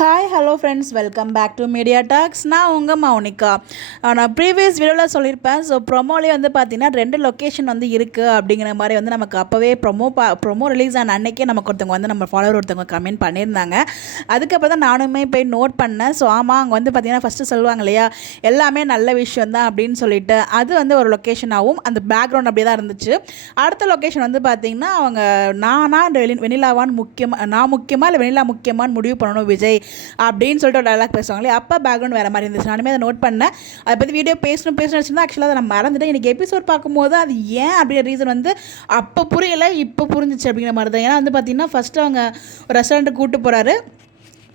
Hi hello friends, welcome back to media talks. நான் உங்கள் மௌனிகா. நான் ப்ரீவியஸ் வீடியோவில் சொல்லியிருப்பேன். ஸோ ப்ரொமோலேயே வந்து பார்த்திங்கன்னா 2 லொக்கேஷன் வந்து இருக்குது அப்படிங்கிற மாதிரி வந்து நமக்கு அப்போவே ப்ரொமோ ரிலீஸ் ஆன அன்றைக்கே நமக்கு ஒருத்தவங்க வந்து நம்ம ஃபாலோவர் ஒருத்தவங்க கமெண்ட் பண்ணியிருந்தாங்க. அதுக்கப்புறம் தான் நானுமே போய் நோட் பண்ணேன். ஸோ ஆமாம், அங்கே வந்து பார்த்திங்கன்னா ஃபஸ்ட்டு சொல்லுவாங்க இல்லையா, எல்லாமே நல்ல விஷயம் தான் அப்படின்னு சொல்லிட்டு, அது வந்து ஒரு லொக்கேஷனாகவும் அந்த பேக்ரவுண்ட் அப்படியே தான் இருந்துச்சு. அடுத்த லொக்கேஷன் வந்து பார்த்திங்கன்னா அவங்க வெனிலாவான்னு நான் முக்கியமாக இல்லை வெனிலா முக்கியமானு முடிவு பண்ணணும் விஜய் அப்படின்னு சொல்லிட்டு ஒரு டைலாக் பேசுவாங்களே, அப்போ பேக்ரவுண்ட் வேறு மாதிரி இருந்துச்சு. நானுமே அதை நோட் பண்ணேன். அதை பற்றி வீடியோ பேசணும் வச்சுருந்தா ஆக்சுவலாக அதை நான் மறந்துட்டேன். எனக்கு எபிசோட் பார்க்கும்போது அது ஏன் அப்படிங்கிற ரீசன் வந்து அப்போ புரியலை, இப்போ புரிஞ்சிச்சு அப்படிங்கிற மாதிரி தான். ஏன்னா வந்து பார்த்திங்கன்னா ஃபஸ்ட்டு அவங்க ஒரு ரெஸ்டாரண்ட்டுக்கு கூப்பிட்டு போகிறாரு.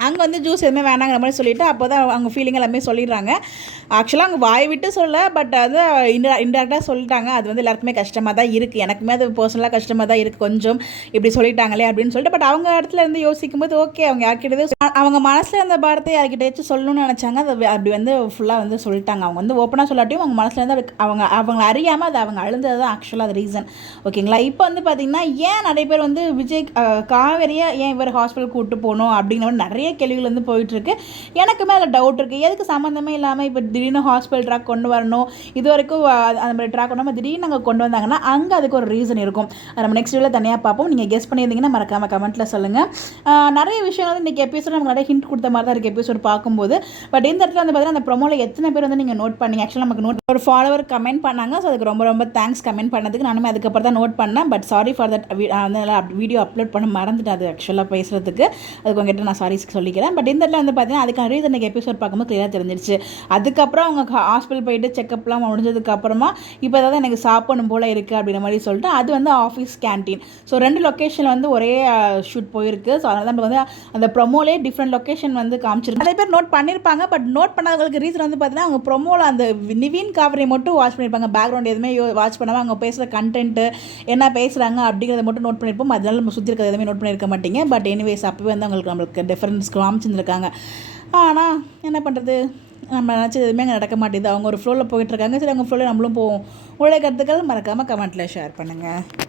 அங்கே வந்து ஜூஸ் எதுவுமே வேணாங்கிற மாதிரி சொல்லிவிட்டு அப்போ தான் அவங்க ஃபீலிங் எல்லாமே சொல்லிடுறாங்க. ஆக்சுவலாக அவங்க வாய் விட்டு சொல்ல, பட் அது இன்டெரக்டாக சொல்லிட்டாங்க. அது வந்து எல்லாருக்குமே கஷ்டமாக தான் இருக்குது. எனக்குமே அது பர்சனலாக கஷ்டமாக தான் இருக்குது, கொஞ்சம் இப்படி சொல்லிட்டாங்களே அப்படின்னு சொல்லிட்டு. பட் அவங்க இடத்துல இருந்து யோசிக்கும் போது ஓகே, அவங்க யார்கிட்டே அவங்க மனசில் இருந்த பாரத்தை யார்கிட்டயாச்சும் சொல்லணும்னு நினச்சாங்க. அது அப்படி வந்து ஃபுல்லாக வந்து சொல்லிட்டாங்க. அவங்க வந்து ஓப்பனாக சொல்லாட்டியும் அவங்க மனசில் இருந்து அவங்க அறியாமல் அது அவங்க அழுந்தது தான் ஆக்சுவலாக அது ரீசன். ஓகேங்களா? இப்போ வந்து பார்த்திங்கன்னா ஏன் நிறைய பேர் வந்து விஜய் காவேரியை ஏன் இவர் ஹாஸ்பிட்டல் கூப்பிட்டு போகணும் அப்படிங்கிற மாதிரி நிறைய கேள்விகள் வந்து போயிட்டுருக்கு. எனக்குமே அதில் டவுட் இருக்குது. எதுக்கு சம்மந்தமே இல்லாமல் இப்போ திடீர்னு ஹாஸ்பிட்டல் ட்ராக் கொண்டு வரணும், இது வரைக்கும் அந்த மாதிரி ட்ராக் கொண்டு நம்ம திடீர்னு அங்கே கொண்டு வந்தாங்கன்னா அங்கே அதுக்கு ஒரு ரீசன் இருக்கும். அதை நம்ம நெக்ஸ்ட் வீடியோவில் தனியாக பார்ப்போம். நீங்கள் கெஸ் பண்ணியிருந்தீங்கன்னா மறக்காமல் கமெண்ட்டில் சொல்லுங்கள். நிறைய விஷயம் வந்து இன்றைக்கி எபிசோட் நமக்கு நிறைய ஹிண்ட் கொடுத்த மாதிரி தான் இருக்குது எபிசோட் பார்க்கும்போது. பட் இந்த இடத்துல வந்து பார்த்தீங்கன்னா அந்த ப்ரொமோவில் எத்தனை பேர் வந்து நீங்கள் நோட் பண்ணி ஆக்சுவலாக நமக்கு ஒரு ஃபாலோவர் கமெண்ட் பண்ணாங்க. ஸோ அதுக்கு ரொம்ப ரொம்ப தேங்க்ஸ் கமெண்ட் பண்ணதுக்கு. நானுமே அதுக்கப்புறம் தான் நோட் பண்ணேன். பட் சாரி ஃபார் தட், வந்து வீடியோ அப்லோட் பண்ண மறந்துட்டேன் அது ஆக்சுவலாக பேசுகிறதுக்கு. அதுக்கு உங்ககிட்ட நான் சாரி சொல்லிக்கிறேன். பட் இந்த இடத்துல வந்து பார்த்தீங்கன்னா அதுக்கான ரீசன் எனக்கு எபிசோட் பார்க்கும்போது கிளியராக தெரிஞ்சிருச்சு. அதுக்கப்புறம் அவங்க ஹாஸ்பிட்டல் போயிட்டு செக்அப்லாம் முடிஞ்சதுக்கப்புறமா இப்போ தான் எனக்கு சாப்பிடணும் போல் இருக்குது அப்படிங்கிற மாதிரி சொல்லிட்டு அது வந்து ஆஃபீஸ் கேன்டீன். ஸோ 2 லொக்கேஷன் வந்து ஒரே ஷூட் போயிருக்கு. ஸோ அதனால தான் வந்து அந்த ப்ரொமோலே டிஃப்ரெண்ட் லொக்கேஷன் வந்து காமிச்சிருக்கு. நிறைய பேர் நோட் பண்ணியிருப்பாங்க. பட் நோட் பண்ணாதவங்களுக்கு ரீசன் வந்து பார்த்தீங்கன்னா அவங்க ப்ரொமோவில் அந்த நிவின் காவரை மட்டும் வாட்ச் பண்ணியிருப்பாங்க. பேக்ரவுண்ட் எதுவுமே வாட்ச் பண்ணாமல் அவங்க பேசுகிற கண்டென்ட்டு என்ன பேசுகிறாங்க அப்படிங்கிறத மட்டும் நோட் பண்ணியிருப்போம். அதனால நம்ம சுற்றி இருக்கிறது எதுவுமே நோட் பண்ணியிருக்க மாட்டீங்க. பட் எனிவேஸ் அப்போவே வந்து நம்மளுக்கு டிஃப்ரென்ஸ் காமிச்சிருந்துருக்காங்க. ஆனால் என்ன பண்ணுறது, நம்ம நினச்சது எதுவுமே அங்கே நடக்க மாட்டேது. அவங்க ஒரு ஃப்ளோவில் போயிட்டுருக்காங்க. சரி, அவங்க ஃப்ளோவில் நம்மளும் போவோம். உங்களுடைய கருத்துக்கள் மறக்காமல் கமெண்ட்டில் ஷேர் பண்ணுங்கள்.